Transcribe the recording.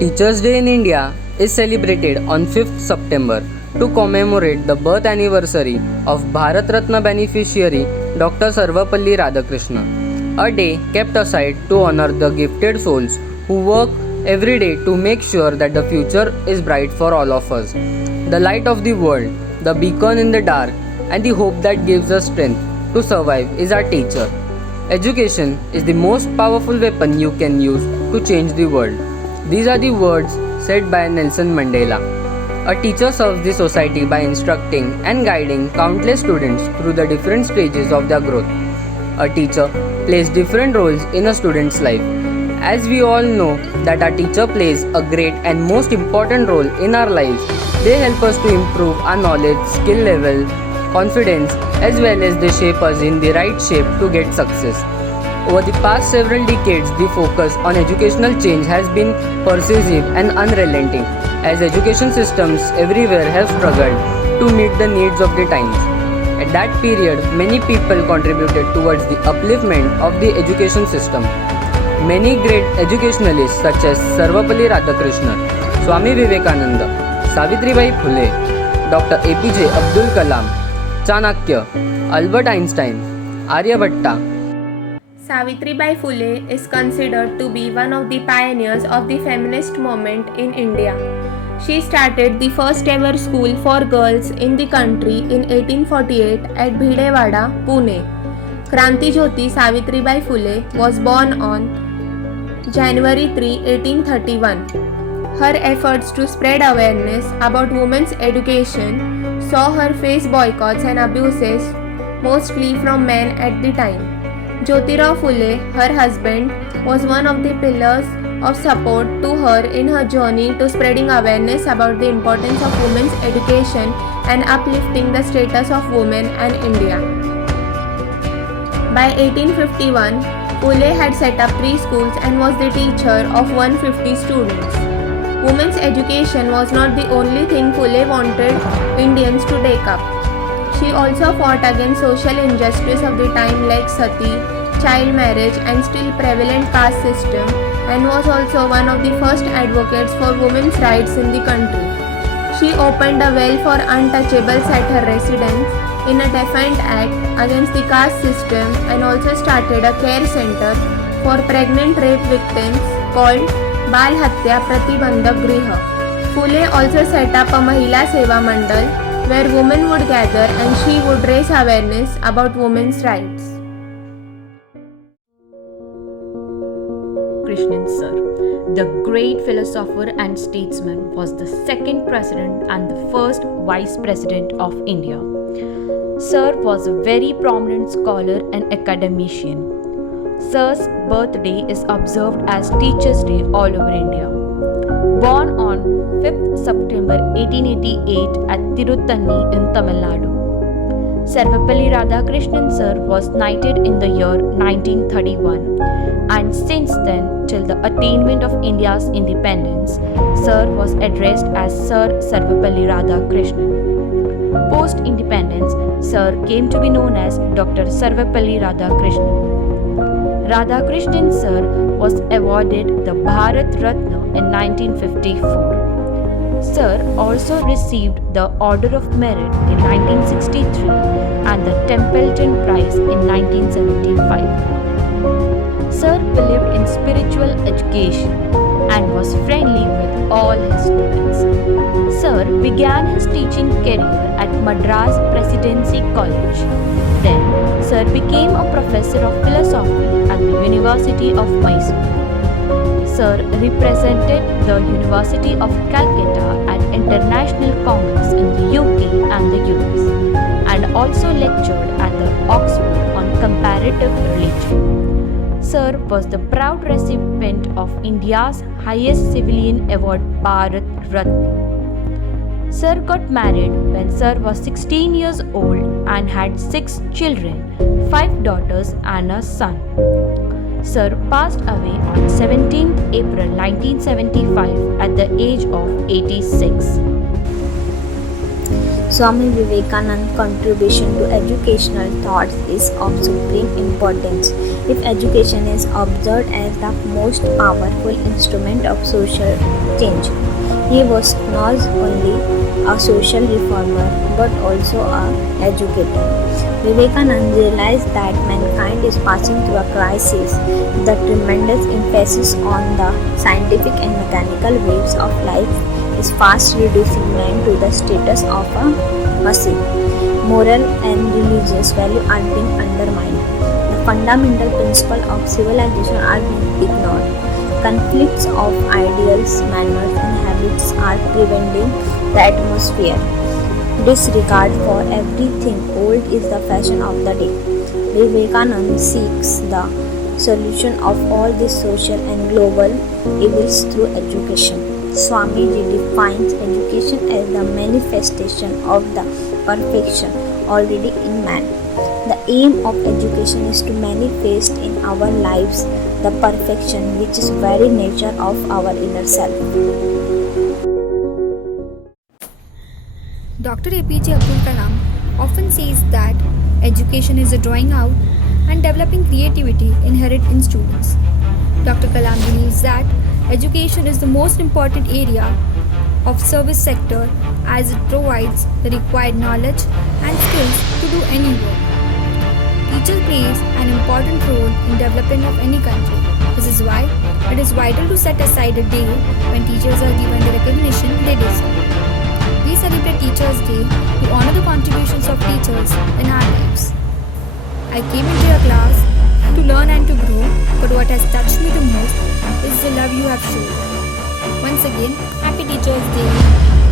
Teachers' Day in India is celebrated on 5th September to commemorate the birth anniversary of Bharat Ratna beneficiary Dr. Sarvapalli Radhakrishnan, a day kept aside to honor the gifted souls who work every day to make sure that the future is bright for all of us. The light of the world, the beacon in the dark, and the hope that gives us strength to survive is our teacher. Education is the most powerful weapon you can use to change the world. These are the words said by Nelson Mandela. A teacher serves the society by instructing and guiding countless students through the different stages of their growth. A teacher plays different roles in a student's life. As we all know that our teacher plays a great and most important role in our lives, they help us to improve our knowledge, skill level, confidence, as well as they shape us in the right shape to get success. Over the past several decades, the focus on educational change has been pervasive and unrelenting, as education systems everywhere have struggled to meet the needs of the times. At that period, many people contributed towards the upliftment of the education system. Many great educationalists such as Sarvapalli Radhakrishnan, Swami Vivekananda, Savitribai Phule, Dr. APJ Abdul Kalam, Chanakya, Albert Einstein, Aryabhatta, Savitribai Phule is considered to be one of the pioneers of the feminist movement in India. She started the first ever school for girls in the country in 1848 at Bhidewada, Pune. Kranti Jyoti Savitribai Phule was born on January 3, 1831. Her efforts to spread awareness about women's education saw her face boycotts and abuses, mostly from men at the time. Jyotirao Phule, her husband, was one of the pillars of support to her in her journey to spreading awareness about the importance of women's education and uplifting the status of women and India. By 1851, Phule had set up 3 schools and was the teacher of 150 students. Women's education was not the only thing Phule wanted Indians to take up. She also fought against social injustice of the time like sati, child marriage and still prevalent caste system, and was also one of the first advocates for women's rights in the country. She opened a well for untouchables at her residence in a defiant act against the caste system and also started a care center for pregnant rape victims called Bal Hatya Pratibandhak Griha. Phule also set up a Mahila Seva Mandal where women would gather and she would raise awareness about women's rights. Krishnan Sir, the great philosopher and statesman, was the second president and the first vice president of India. Sir was a very prominent scholar and academician. Sir's birthday is observed as Teachers' Day all over India. Born on 5th September 1888 at Tiruttanni in Tamil Nadu. Sarvapalli Radhakrishnan Sir was knighted in the year 1931, and since then till the attainment of India's independence, Sir was addressed as Sir Sarvapalli Radhakrishnan. Post-independence, Sir came to be known as Dr. Sarvapalli Radhakrishnan. Radhakrishnan Sir was awarded the Bharat Ratna in 1954. Sir also received the Order of Merit in 1963 and the Templeton Prize in 1975. Sir believed in spiritual education and was friendly with all his students. Sir began his teaching career at Madras Presidency College. Then, Sir became a professor of philosophy at the University of Mysore. Sir represented the University of Calcutta at International Congress in the UK and the US, and also lectured at the Oxford on comparative religion. Sir was the proud recipient of India's highest civilian award, Bharat Ratna. Sir got married when Sir was 16 years old and had 6 children, 5 daughters and a son. Sir passed away on 17th April 1975 at the age of 86. Swami Vivekananda's contribution to educational thought is of supreme importance. If education is observed as the most powerful instrument of social change, he was not only a social reformer but also an educator. Vivekananda realized that mankind is passing through a crisis. The tremendous emphasis on the scientific and mechanical ways of life is fast reducing man to the status of a machine. Moral and religious values are being undermined. The fundamental principles of civilization are being ignored. Conflicts of ideals, manners, and habits are preventing the atmosphere. Disregard for everything old is the fashion of the day. Vivekananda seeks the solution of all these social and global evils through education. Swamiji defines education as the manifestation of the perfection already in man. The aim of education is to manifest in our lives the perfection which is very nature of our inner self. Dr. APJ Abdul Kalam often says that education is a drawing out and developing creativity inherent in students. Dr. Kalam believes that education is the most important area of service sector as it provides the required knowledge and skills to do any work. Teacher plays an important role in development of any country. This is why it is vital to set aside a day when teachers are given the recognition they deserve. We celebrate Teachers' Day to honor the contributions of teachers in our lives. I came into your class to learn and to grow, but what has touched me the most is the love you have shown. Once again, happy Teachers' Day.